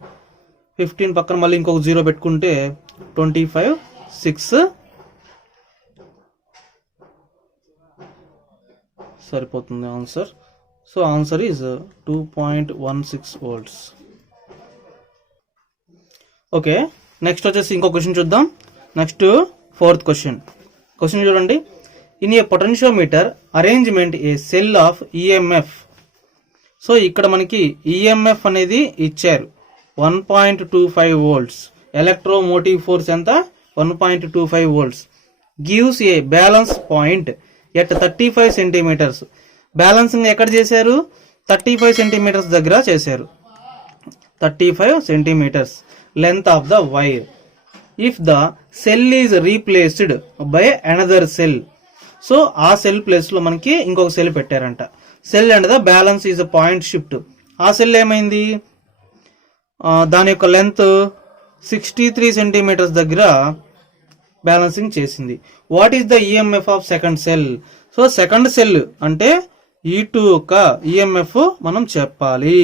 15 పక్కన మళ్ళీ ఇంకొక 0 పెట్టుకుంటే 25 6 సరిపోతుంది answer. So answer is 2.16 volts. Okay, next వచ్చేసి ఇంకో క్వశ్చన్ చూద్దాం. నెక్స్ట్ ఫోర్త్ క్వశ్చన్ చూడండి. In a potentiometer arrangement A cell of EMF. So ఇక్కడ మనకి ఈఎంఎఫ్ అనేది ఇచ్చారు 1.25 volts. ఎలక్ట్రోమోటివ్ ఫోర్స్ ఎంత, 1.25 volts. Gives a balance point at 35 centimeters. Balancing ఎక్కడ చేశారు, 35 centimeters దగ్గర చేశారు. 35 centimeters length of the wire. If the cell is replaced by another cell. So ఆ సెల్ ప్లేస్ లో మనకి ఇంకొక సెల్ పెట్టారంట. Cell and the balance is point shift. ఆ సెల్ ఏమైంది, దాని యొక్క లెంత్ 63 centimeters దగ్గర బ్యాలెన్సింగ్ చేసింది. What is the EMF of second cell. So second cell అంటే E2 యొక్క ఈఎంఎఫ్ మనం చెప్పాలి.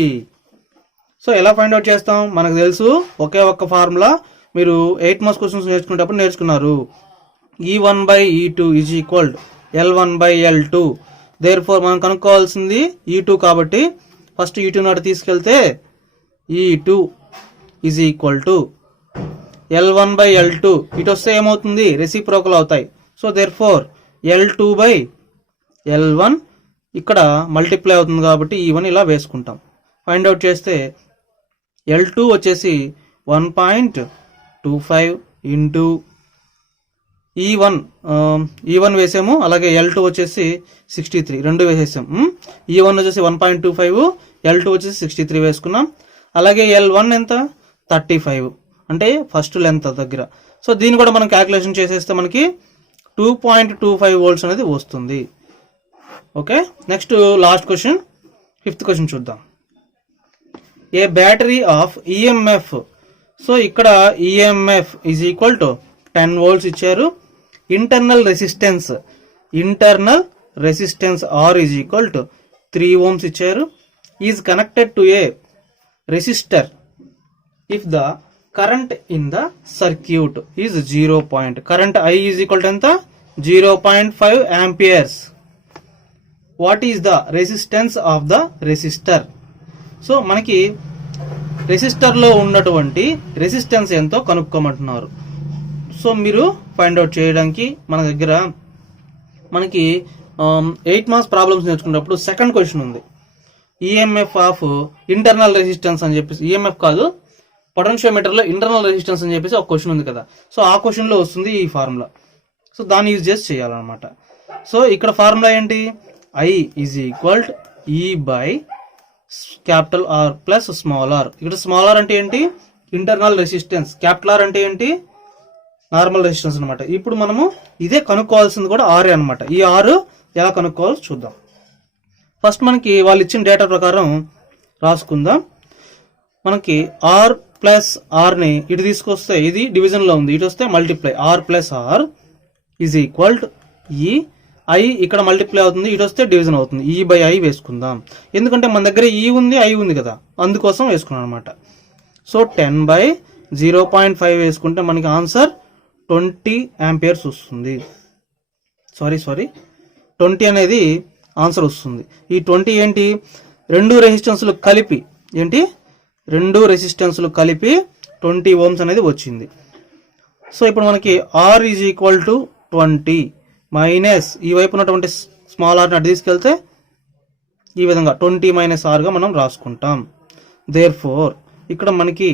సో ఎలా ఫైండ్ అవుట్ చేస్తాం, మనకు తెలుసు ఒకే ఒక్క ఫార్ములా, మీరు 8 మార్క్స్ క్వశ్చన్స్ నేర్చుకునేటప్పుడు నేర్చుకున్నారు. E1/E2 is equal L1/L2. There four మనం కనుక్కోవాల్సింది E2 కాబట్టి ఫస్ట్ E2 నాటి తీసుకెళ్తే E2 is equal to L1/L2. ఇటు వస్తే ఏమవుతుంది, రెసిప్రోకల్ అవుతాయి. సో దేర్ ఫోర్ L2/L1 ఇక్కడ మల్టిప్లై అవుతుంది కాబట్టి E1 ఇలా వేసుకుంటాం. ఫైండ్ అవుట్ చేస్తే L2 వచ్చేసి 1.25 ఇంటూ E1 వేసాము, అలాగే L2 వచ్చేసి 63 రెండు వేసేసాం. E1 వచ్చేసి 1.25, L2 వచ్చేసి 63 వేసుకున్నాం. అలాగే L1 ఎంత 35 అంటే ఫస్ట్ లెంత్ దగ్గర. సో దీన్ని కూడా మనం క్యాలిక్యులేషన్ చేసేస్తే మనకి 2.25 volts అనేది వస్తుంది. Okay, next last question, 5th question చూద్దాం. A battery of EMF. So ఇక్కడ EMF is equal to 10 volts ఇచ్చారు. Internal resistance R is equal to 3 ohms ఇచ్చారు. Is connected to a resistor if the current in the circuit is 0. Current I is equal to ఎంత 0.5 amperes. What is the resistance of the resistor. So మనకి రెసిస్టర్లో ఉన్నటువంటి రెసిస్టెన్స్ ఎంతో కనుక్కోమంటున్నారు. సో మీరు ఫైండ్ అవుట్ చేయడానికి మన దగ్గర మనకి 8 మార్క్స్ ప్రాబ్లమ్స్ నేర్చుకున్నప్పుడు సెకండ్ క్వశ్చన్ ఉంది. ఈఎంఎఫ్ ఆఫ్ ఇంటర్నల్ రెసిస్టెన్స్ అని చెప్పేసి, ఈఎంఎఫ్ కాదు పొటెన్షియోమీటర్లో ఇంటర్నల్ రెసిస్టెన్స్ అని చెప్పేసి ఒక క్వశ్చన్ ఉంది కదా. సో ఆ క్వశ్చన్లో వస్తుంది ఈ ఫార్ములా. సో దాన్ని యూజ్ చేసి చేయాలన్నమాట. సో ఇక్కడ ఫార్ములా ఏంటి, I is equal E by capital R plus small r. ఇక్కడ స్మాల్ r అంటే ఏంటి, ఇంటర్నల్ రెసిస్టెన్స్, క్యాపిటల్ R అంటే ఏంటి, నార్మల్ రెసిస్టెన్స్ అనమాట. ఇప్పుడు మనము ఇదే కనుక్కోవాల్సింది కూడా R అనమాట. ఈ R ఎలా కనుక్కోవాలో చూద్దాం. ఫస్ట్ మనకి వాళ్ళు ఇచ్చిన డేటా ప్రకారం రాసుకుందాం. మనకి R ప్లస్ ఆర్ని ఇటు తీసుకొస్తే ఇది డివిజన్లో ఉంది, ఇటు వస్తే multiply, R plus R is equal to ఈ I ఇక్కడ మల్టిప్లై అవుతుంది, ఇటు వస్తే డివిజన్ అవుతుంది, E బై I వేసుకుందాం. ఎందుకంటే మన దగ్గర E ఉంది I ఉంది కదా, అందుకోసం వేసుకున్నాం అనమాట. సో 10/0.5 వేసుకుంటే మనకి ఆన్సర్ 20 amperes వస్తుంది. సారీ 20 అనేది ఆన్సర్ వస్తుంది. ఈ 20 ఏంటి, రెండు రెసిస్టెన్స్లు కలిపి 20 ohms అనేది వచ్చింది. సో ఇప్పుడు మనకి R is equal to 20 minus ఈ వైపు ఉన్నటువంటి స్మాల్ ఆర్ని అటు తీసుకెళ్తే ఈ విధంగా 20 మైనస్ ఆర్గా మనం రాసుకుంటాం. దేర్ ఫోర్ ఇక్కడ మనకి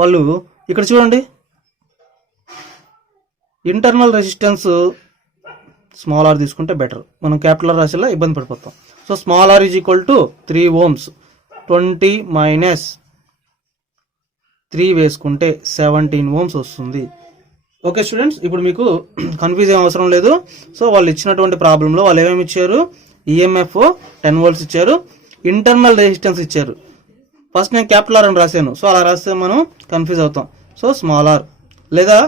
వాళ్ళు ఇక్కడ చూడండి, ఇంటర్నల్ రెసిస్టెన్స్ స్మాల్ ఆర్ తీసుకుంటే బెటర్, మనం క్యాపిటల్ ఆర్ రాసేలా ఇబ్బంది పడిపోతాం. So small are is equal to 3 ohms, 20 minus 3 వేసుకుంటే 17 ohms వస్తుంది. ఓకే స్టూడెంట్స్, ఇప్పుడు మీకు కన్ఫ్యూజ్ ఏం అవసరం లేదు. సో వాళ్ళు ఇచ్చినటువంటి ప్రాబ్లంలో వాళ్ళు ఏమేమి ఇచ్చారు, ఈఎంఎఫ్ 10 volts ఇచ్చారు, ఇంటర్నల్ రెసిస్టెన్స్ ఇచ్చారు. ఫస్ట్ నేను క్యాపిటల్ ఆర్ అని రాశాను, సో అలా రాస్తే మనం కన్ఫ్యూజ్ అవుతాం. సో స్మాల్ ఆర్ లేదా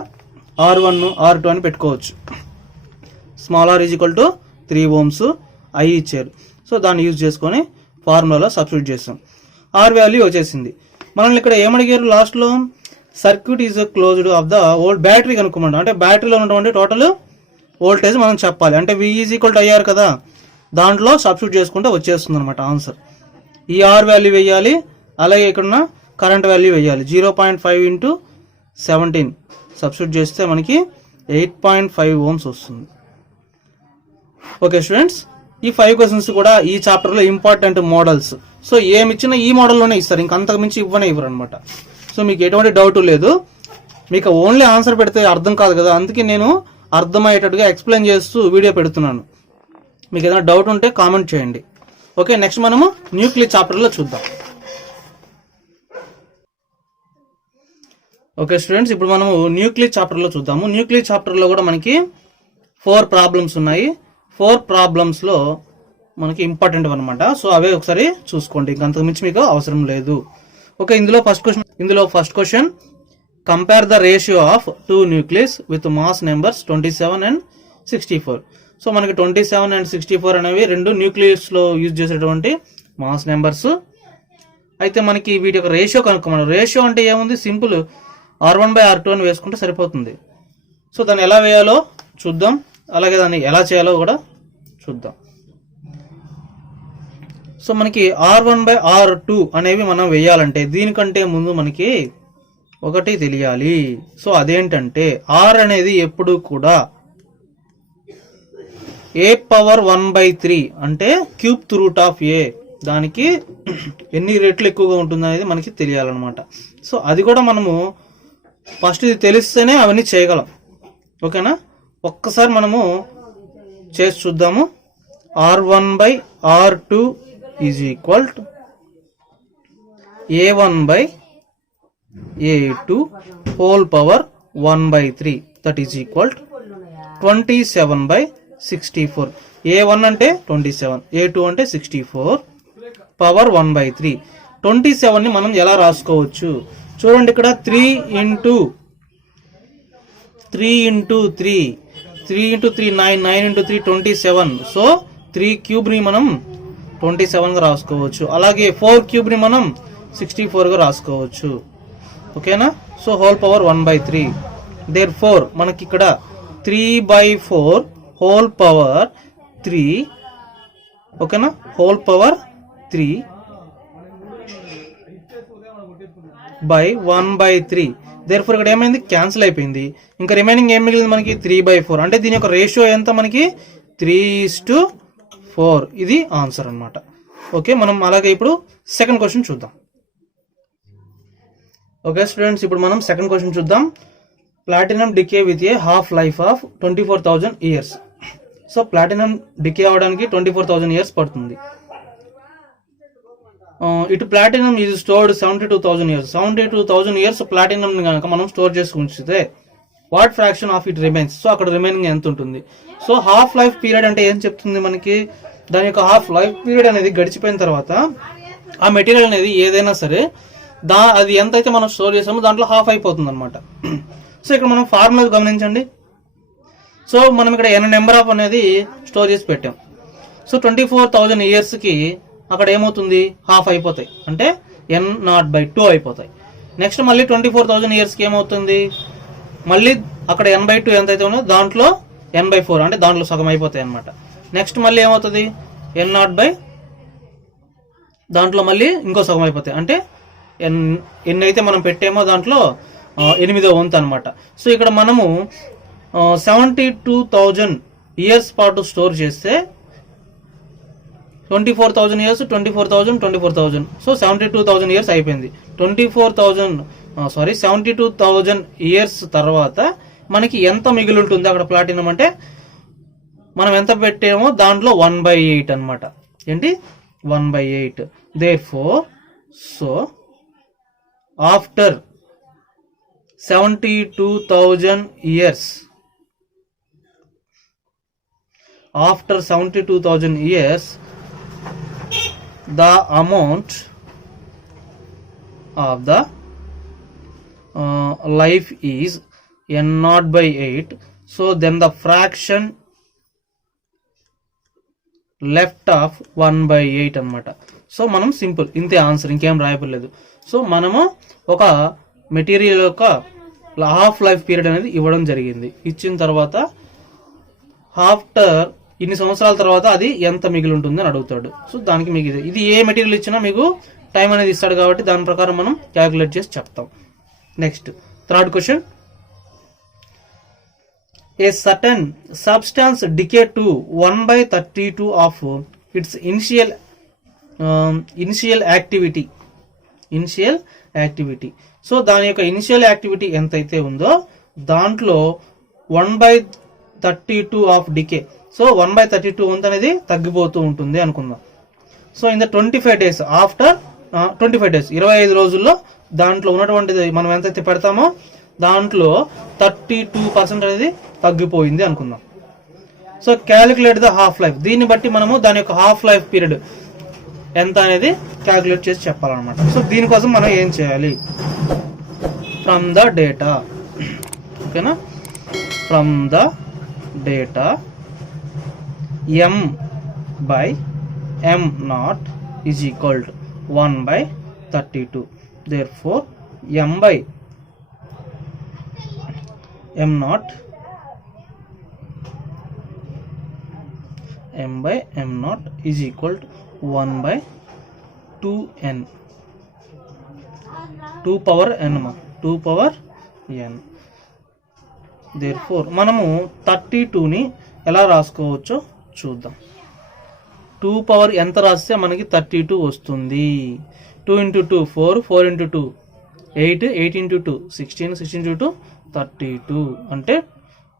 R1 R2 అని పెట్టుకోవచ్చు. Small are is equal to 3 ohms, I ఇచ్చారు. సో దాన్ని యూజ్ చేసుకొని ఫార్ములాలో సబ్స్టిట్యూట్ చేస్తాం. R వాల్యూ వచ్చేసింది. మనల్ని ఇక్కడ ఏమడిగారు లాస్ట్లో, circuit is closed of the old battery కనుక్కోమంటాం. అంటే బ్యాటరీలో ఉన్నటువంటి టోటల్ వోల్టేజ్ మనం చెప్పాలి. అంటే V is equal to IR కదా, దాంట్లో సబ్స్టిట్యూట్ చేసుకుంటే వచ్చేస్తుంది అనమాట ఆన్సర్. ఈ R వాల్యూ వేయాలి, అలాగే ఇక్కడ కరెంట్ వాల్యూ వేయాలి. 0.5 ఇంటూ 17 సబ్స్టిట్యూట్ చేస్తే మనకి 8.5 ohms వస్తుంది. ఓకే స్టూడెంట్స్, ఈ 5 క్వశ్చన్స్ కూడా ఈ చాప్టర్లో ఇంపార్టెంట్ మోడల్స్. సో ఏమి ఇచ్చినా ఈ మోడల్లోనే ఇస్తారు, ఇంకా అంతకు మించి ఇవ్వరు అనమాట. సో మీకు ఎటువంటి డౌట్ లేదు, మీకు ఓన్లీ ఆన్సర్ పెడితే అర్థం కాదు కదా, అందుకే నేను అర్థమయ్యేటట్టుగా ఎక్స్ప్లెయిన్ చేస్తూ వీడియో పెడుతున్నాను. మీకు ఏదైనా డౌట్ ఉంటే కామెంట్ చేయండి. ఓకే, నెక్స్ట్ మనము న్యూక్లియర్ చాప్టర్లో చూద్దాం. ఓకే స్టూడెంట్స్, ఇప్పుడు మనము న్యూక్లియర్ చాప్టర్లో చూద్దాము. న్యూక్లియర్ చాప్టర్లో కూడా మనకి 4 ప్రాబ్లమ్స్ ఉన్నాయి. 4 ప్రాబ్లమ్స్లో మనకి ఇంపార్టెంట్ అనమాట. సో అవే ఒకసారి చూసుకోండి, ఇంకంతకు మించి మీకు అవసరం లేదు. ఓకే, ఇందులో first question compare the ratio of 2 nucleus with mass numbers 27 and 64. So మనకి 27 and 64 అనేవి రెండు న్యూక్లియస్లో యూజ్ చేసేటువంటి మాస్ నెంబర్స్. అయితే మనకి వీటి యొక్క రేషియో కనుక్కోమన్నారు. రేషియో అంటే ఏముంది, సింపుల్, R1/R2 అని వేసుకుంటే సరిపోతుంది. సో దాన్ని ఎలా వేయాలో చూద్దాం, అలాగే దాన్ని ఎలా చేయాలో కూడా చూద్దాం. సో మనకి R1/R2 అనేవి మనం వేయాలంటే దీనికంటే ముందు మనకి ఒకటి తెలియాలి. సో అదేంటంటే R అనేది ఎప్పుడు కూడా A⁻1/3 అంటే క్యూబ్ రూట్ ఆఫ్ A, దానికి ఎన్ని రెట్లు ఎక్కువగా ఉంటుంది అనేది మనకి తెలియాలన్నమాట. సో అది కూడా మనము ఫస్ట్ ఇది తెలిస్తేనే అవన్నీ చేయగలం. ఓకేనా, ఒక్కసారి మనము చేసి చూద్దాము. R1/R2 is equal to A1/A2 whole power 1/3, that is equal to 27/64. A1 అంటే 27, A2 అంటే 64, పవర్ 1/3. 27 ని మనం ఎలా రాసుకోవచ్చు చూడండి. ఇక్కడ 3 into 3 9, 9 into 3 27. సో 3 క్యూబ్ ని మనం 27 గా రాసుకోవచ్చు. అలాగే 4 క్యూబ్ ని మనం 64 గా రాసుకోవచ్చు. ఓకేనా, so whole power 1/3. Therefore మనకి ఇక్కడ 3/4 హోల్ పవర్ 3. ఓకేనా, హోల్ పవర్ 3/1/3. దేర్ ఫోర్ ఇక్కడ ఏమైంది, క్యాన్సిల్ అయిపోయింది. ఇంకా రిమైనింగ్ ఏం మిగిలింది మనకి 3/4. అంటే దీని యొక్క రేషియో ఎంత మనకి 3:4. ఇది ఆన్సర్ అన్నమాట. ఓకే, మనం అలాగే ఇప్పుడు సెకండ్ క్వశ్చన్ చూద్దాం. ఓకే స్టూడెంట్స్, ఇప్పుడు మనం సెకండ్ క్వశ్చన్ చూద్దాం. Platinum decay with a half life of 24,000 years. So platinum decay అవడానికి 24,000 ఇయర్స్ పడుతుంది. ఇటు platinum is stored 72,000 years. 72,000 years platinum కనుక మనం స్టోర్ చేసి ఉంచితే what fraction of it remains. So అక్కడ రిమైనింగ్ ఎంత ఉంటుంది. సో హాఫ్ లైఫ్ పీరియడ్ అంటే ఏం చెప్తుంది మనకి, దాని యొక్క హాఫ్ లైఫ్ పీరియడ్ అనేది గడిచిపోయిన తర్వాత ఆ మెటీరియల్ అనేది ఏదైనా సరే అది ఎంత అయితే మనం స్టోర్ చేసామో దాంట్లో హాఫ్ అయిపోతుంది అనమాట. సో ఇక్కడ మనం ఫార్ములా గమనించండి. సో మనం ఇక్కడ n నెంబర్ ఆఫ్ అనేది స్టోర్ చేసి పెట్టాం. సో 24,000 ఇయర్స్ కి అక్కడ ఏమవుతుంది, హాఫ్ అయిపోతాయి, అంటే n0/2 అయిపోతాయి. నెక్స్ట్ మళ్ళీ 24,000 ఇయర్స్ కి ఏమవుతుంది, మళ్ళీ అక్కడ n/2 ఎంత అయితే ఉందో దాంట్లో n/4, అంటే దాంట్లో సగం అయిపోతాయి అనమాట. నెక్స్ట్ మళ్ళీ ఏమవుతుంది, n0 దాంట్లో మళ్ళీ ఇంకో సగం అయిపోతాయి, అంటే ఎన్ని అయితే మనం పెట్టామో దాంట్లో 8వ వంతు అనమాట. సో ఇక్కడ మనము 72,000 ఇయర్స్ పాటు స్టోర్ చేస్తే 24,000 ఇయర్స్, 24,000, 24,000, సో 72,000 ఇయర్స్ అయిపోయింది. 72,000 ఇయర్స్ తర్వాత మనకి ఎంత మిగిలి ఉంటుంది అక్కడ ప్లాటినం అంటే మనం ఎంత పెట్టామో దాంట్లో 1/8 అనమాట. ఏంటి, 1/8. Therefore so after 72,000 years, after 72,000 years the amount of the life is n0/8. so then the fraction left of 1/8 అన్నమాట. సో మనం సింపుల్ ఇంతే ఆన్సర్, ఇంకేం రాయలేదు. సో మనము ఒక మెటీరియల్ యొక్క హాఫ్ లైఫ్ పీరియడ్ అనేది ఇవ్వడం జరిగింది. ఇచ్చిన తర్వాత ఆఫ్టర్ ఇన్ని సంవత్సరాల తర్వాత అది ఎంత మిగిలి ఉంటుంది అని అడుగుతాడు. సో దానికి మీకు ఇది ఏ మెటీరియల్ ఇచ్చినా మీకు టైం అనేది ఇస్తాడు కాబట్టి దాని ప్రకారం మనం క్యాలిక్యులేట్ చేసి చెప్తాం. Next third question. A certain substance decay to 1/32 of its initial activity. So దాని యొక్క ఇనిషియల్ యాక్టివిటీ ఎంతైతే ఉందో దాంట్లో 1/32 ఆఫ్ డికే. సో 1/32 వంతు అనేది తగ్గిపోతూ ఉంటుంది అనుకుందాం. So in the 25 days after 25 days 25 రోజుల్లో దాంట్లో ఉన్నటువంటిది మనం ఎంతైతే పెడతామో దాంట్లో 32% అనేది తగ్గిపోయింది అనుకుందాం. So calculate the half life. దీన్ని బట్టి మనము దాని యొక్క హాఫ్ లైఫ్ పీరియడ్ ఎంత అనేది క్యాలిక్యులేట్ చేసి చెప్పాలన్నమాట. సో దీనికోసం మనం ఏం చేయాలి, ఫ్రమ్ ద డేటా, ఓకేనా, from the data m/m0 is equal to 1/32. therefore m/m0 m naught m by m naught is equal to 1 by 2n 2 power n 2 power n. therefore మనము 32ని ఎలా రాసుకోవచ్చో చూద్దాం. 2 పవర్ ఎంత రాస్తే మనకి 32 వస్తుంది. 2 into 2 4, 4 into 2 8, 8 into 2 16, 16 into 2 32 అంటే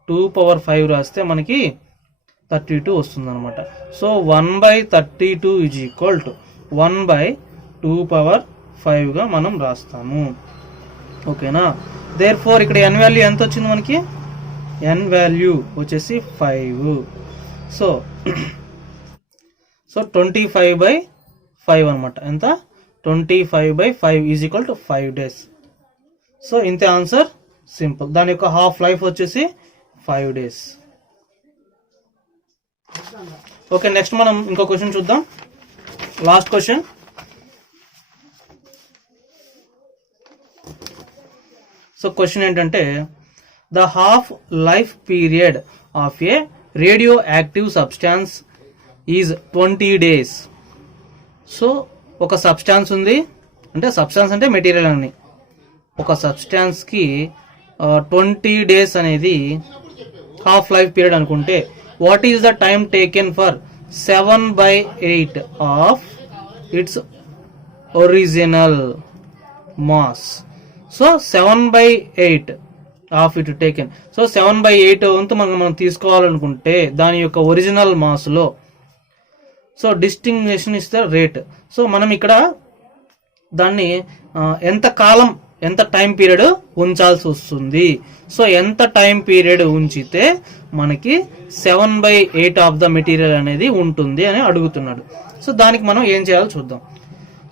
2 power 5 రాస్తే మనకి 32 వస్తుంది అనమాట. So 1/32 is equal to 1/2 power 5గా మనం రాస్తాము. ఓకేనా. దేర్ఫోర్ ఇక్కడ n వాల్యూ ఎంత వచ్చింది మనకి? n వాల్యూ వచ్చేసి 5. సో 25/5 అనమాట. ఎంత? 25/5 is equal to 5 days. So ఇంతే ఆన్సర్. సింపుల్. దాని యొక్క హాఫ్ లైఫ్ వచ్చేసి 5 days. ఓకే, నెక్స్ట్ మనం ఇంకో క్వశ్చన్ చూద్దాం. Last question. సో క్వశ్చన్ ఏంటంటే the half life period of A radio active substance is 20 days. So ఒక సబ్స్టాన్స్ ఉంది, అంటే సబ్స్టాన్స్ అంటే మెటీరియల్ అని, ఒక సబ్స్టాన్స్కి 20 days అనేది హాఫ్ లైఫ్ పీరియడ్ అనుకుంటే what is the time taken for 7/8 of it's original mass. So 7/8 of it taken. So 7/8 వంతు మనం తీసుకోవాలనుకుంటే దాని యొక్క original Maslow, so డిస్టింగ్విషన్ is the rate. So మనం ఇక్కడ దాన్ని ఎంత కాలం, ఎంత టైం పీరియడ్ ఉంచాల్సి వస్తుంది. సో ఎంత టైం పీరియడ్ ఉంచితే మనకి 7/8 ఆఫ్ ద మెటీరియల్ అనేది ఉంటుంది అని అడుగుతున్నాడు. సో దానికి మనం ఏం చేయాలో చూద్దాం.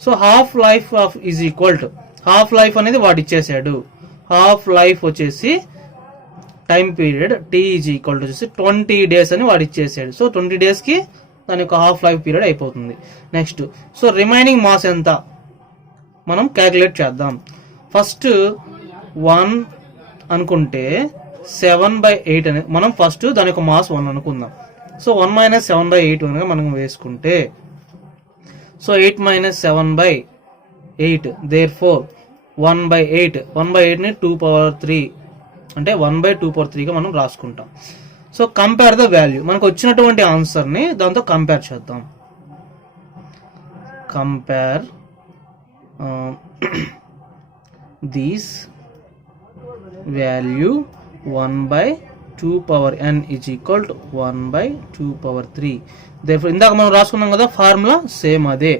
So half life of is equal to, half life అనేది వాడు ఇచ్చేసాడు. హాఫ్ లైఫ్ వచ్చేసి time period T is equal to వచ్చేసి 20 days అని వాడు ఇచ్చేసాడు. సో 20 daysకి దాని యొక్క హాఫ్ లైఫ్ పీరియడ్ అయిపోతుంది. నెక్స్ట్, సో రిమైనింగ్ మాస్ ఎంత మనం క్యాలిక్యులేట్ చేద్దాం. ఫస్ట్ 1 అనుకుంటే 7/8 అనేది మనం ఫస్ట్ దాని యొక్క మాస్ 1 అనుకుందాం. సో 1 - 7/8 కనుక మనం వేసుకుంటే, సో 8 - 7/8 దేర్ఫోర్ 1/8, 1/8ని 2 power 3 అంటే 1/2 power 3గా మనం రాసుకుంటాం. సో కంపేర్ ద వాల్యూ, మనకు వచ్చినటువంటి ఆన్సర్ని దాంతో కంపేర్ చేద్దాం. Compare these value 1/2 power n is equal to 1/2 power 3. Therefore ఇందాక మనం రాసుకున్నాం కదా ఫార్ములా, సేమ్ అదే.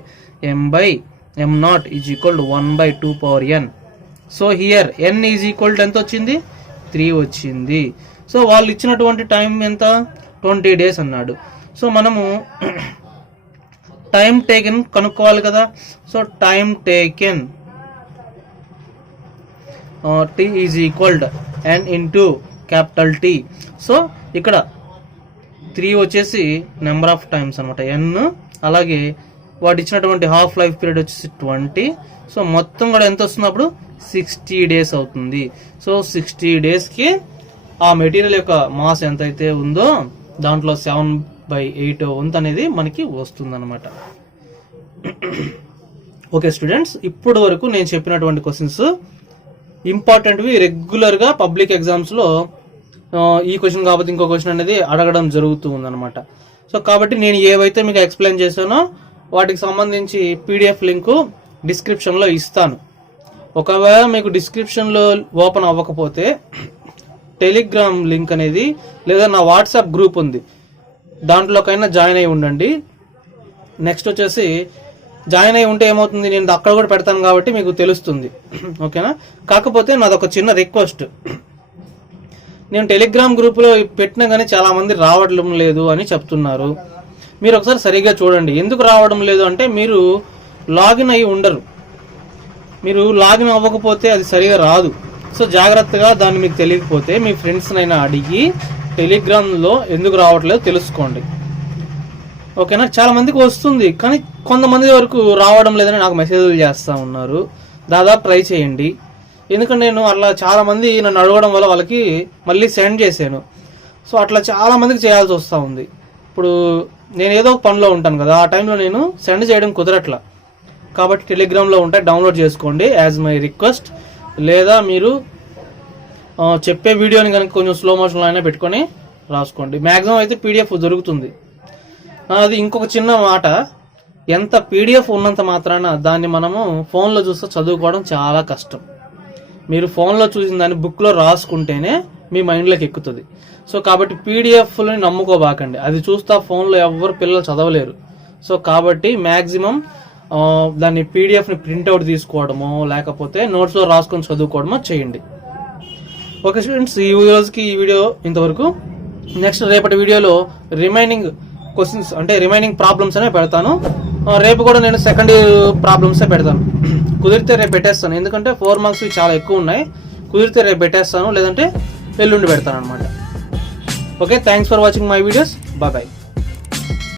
m/m0 is equal to 1/2 power n. So here n is equal to ఎంత వచ్చింది? 3 వచ్చింది. సో వాళ్ళు ఇచ్చినటువంటి టైం ఎంత? 20 days అన్నాడు. సో మనము టైం టేకెన్ కనుక్కోవాలి కదా. So time taken T is equalled n into capital T. So ఇక్కడ 3 వచ్చేసి నెంబర్ ఆఫ్ టైమ్స్ అనమాట n. అలాగే వాడు ఇచ్చినటువంటి హాఫ్ లైఫ్ పీరియడ్ వచ్చేసి 20. సో మొత్తం కూడా ఎంత వస్తున్నప్పుడు 60 days అవుతుంది. సో 60 daysకి ఆ మెటీరియల్ యొక్క మాస్ ఎంతైతే ఉందో దాంట్లో 7/8 వంతు అనేది మనకి వస్తుంది అనమాట. ఓకే స్టూడెంట్స్, ఇప్పటి వరకు నేను చెప్పినటువంటి క్వశ్చన్స్ ఇంపార్టెంట్వి, రెగ్యులర్గా పబ్లిక్ ఎగ్జామ్స్లో ఈ క్వశ్చన్ కాకపోతే ఇంకో క్వశ్చన్ అనేది అడగడం జరుగుతూ ఉందన్నమాట. సో కాబట్టి నేను ఏవైతే మీకు ఎక్స్ప్లెయిన్ చేశానో వాటికి సంబంధించి పీడిఎఫ్ లింకు డిస్క్రిప్షన్లో ఇస్తాను. ఒకవేళ మీకు డిస్క్రిప్షన్లో ఓపెన్ అవ్వకపోతే టెలిగ్రామ్ లింక్ అనేది లేదా నా వాట్సాప్ గ్రూప్ ఉంది, దాంట్లోకైనా జాయిన్ అయి ఉండండి. నెక్స్ట్ వచ్చేసి జాయిన్ అయి ఉంటే ఏమవుతుంది, నేను అక్కడ కూడా పెడతాను కాబట్టి మీకు తెలుస్తుంది. ఓకేనా. కాకపోతే నాదొక చిన్న రిక్వెస్ట్, నేను టెలిగ్రామ్ గ్రూప్లో పెట్టినా కానీ చాలా మంది రావడం లేదు అని చెప్తున్నారు. మీరు ఒకసారి సరిగ్గా చూడండి. ఎందుకు రావడం లేదు అంటే మీరు లాగిన్ అయ్యి ఉండరు. మీరు లాగిన్ అవ్వకపోతే అది సరిగా రాదు. సో జాగ్రత్తగా దాన్ని మీకు తెలియకపోతే మీ ఫ్రెండ్స్నైనా అడిగి టెలిగ్రామ్లో ఎందుకు రావట్లేదో తెలుసుకోండి. ఓకేనా. చాలా మందికి వస్తుంది కానీ కొంతమంది వరకు రావడం లేదని నాకు మెసేజ్లు చేస్తూ ఉన్నారు. దాదాపు ట్రై చేయండి. ఎందుకంటే నేను అట్లా చాలామంది నన్ను అడగడం వల్ల వాళ్ళకి మళ్ళీ సెండ్ చేశాను. సో అట్లా చాలామందికి చేయాల్సి వస్తూ ఉంది. ఇప్పుడు నేను ఏదో ఒక పనిలో ఉంటాను కదా, ఆ టైంలో నేను సెండ్ చేయడం కుదరట్లా. కాబట్టి టెలిగ్రామ్లో ఉంటాయి, డౌన్లోడ్ చేసుకోండి యాజ్ మై రిక్వెస్ట్. లేదా మీరు చెప్పే వీడియోని కనుక కొంచెం స్లో మోషన్లో అయినా పెట్టుకొని రాసుకోండి. మ్యాక్సిమం అయితే పీడిఎఫ్ దొరుకుతుంది. అది ఇంకొక చిన్న మాట, ఎంత పీడిఎఫ్ ఉన్నంత మాత్రాన దాన్ని మనము ఫోన్లో చూస్తే చదువుకోవడం చాలా కష్టం. మీరు ఫోన్లో చూసిన దాన్ని బుక్లో రాసుకుంటేనే మీ మైండ్లోకి ఎక్కుతుంది. సో కాబట్టి పీడిఎఫ్ని నమ్ముకోబాకండి, అది చూస్తా ఫోన్లో ఎవరు పిల్లలు చదవలేరు. సో కాబట్టి మ్యాక్సిమం దాన్ని పీడిఎఫ్ని ప్రింట్అవుట్ తీసుకోవడమో లేకపోతే నోట్స్లో రాసుకొని చదువుకోవడమో చేయండి. ఓకే స్టూడెంట్స్, ఈ రోజుకి ఈ వీడియో ఇంతవరకు. నెక్స్ట్ రేపటి వీడియోలో రిమైనింగ్ క్వశ్చన్స్ అంటే రిమైనింగ్ ప్రాబ్లమ్స్ అనే పెడతాను. రేపు కూడా నేను సెకండ్ ప్రాబ్లమ్సే పెడతాను. కుదిరితే రేపు పెట్టేస్తాను, ఎందుకంటే 4 మార్క్స్ చాలా ఎక్కువ ఉన్నాయి. కుదిరితే రేపు పెట్టేస్తాను, లేదంటే ఎల్లుండి పెడతాను అనమాట. Okay, thanks for watching my videos. Bye.